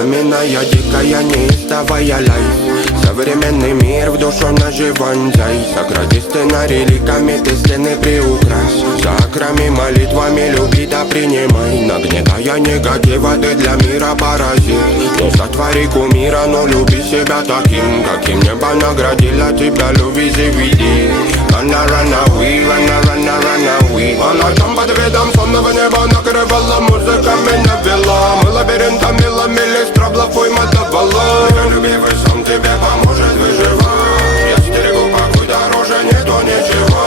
Пламенная, дикая, неистовая лайф. Современный мир в душу наживан зай. Сократись сценарий ликами, ты стены приукрась. Чакрами, молитвами люби да принимай. Нагнетая негатива, ты для мира паразит. Не сотвори кумира, но люби себя таким, каким небо наградило тебя, люби заведи. Run away, run away. А ночам под видом сонного неба накрывала музыка, меня вела. Мы лабиринтами ломили страблов, уйма давала. Любимый сам тебе поможет выживать. Я стерегу покой дороже, нету ничего.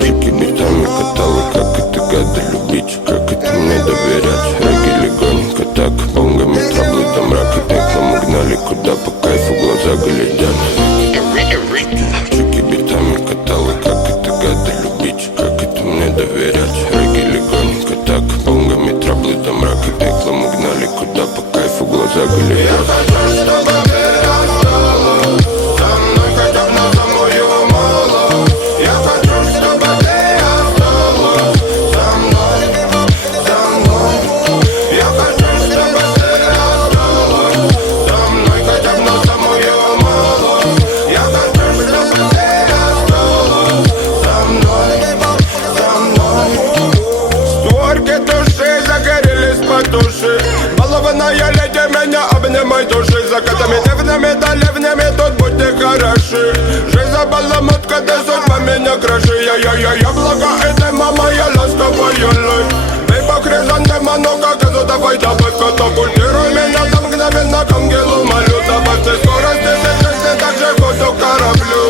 Веки местами катала, как это гадо любить, как это мне доверять. Раги легонько так, бомгами траблы до мрака пекла. Мы гнали куда по кайфу, глаза глядят. Чеки битами катала, как это гадо любить, как это мне доверять. Раги легонько так, бомгами траблы до мрака пекла. Мы гнали куда по кайфу, глаза глядят. Я хочу, чтобы ты осталась со мной хотя бы на самую малость. Я хочу, чтобы ты осталась со мной, со мной. Я хочу, чтобы ты осталась со мной хотя бы на самую малость. Я хочу, чтобы ты осталась со мной, со мной. Створки души загорелись потуши. Балованная леди, меня обнимай души. Закатами, дневными, да ливнями, тут будьте хороши. Жизнь забаламутка, да судьба меня краши. Я блага, это мама, я ласковая лой. Бей покрижан, нема, ну как это, давай, катапультируй меня там мгновенно к ангелу молю. Добавь ты скорости, ты жизни, так же ходу кораблю.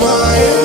My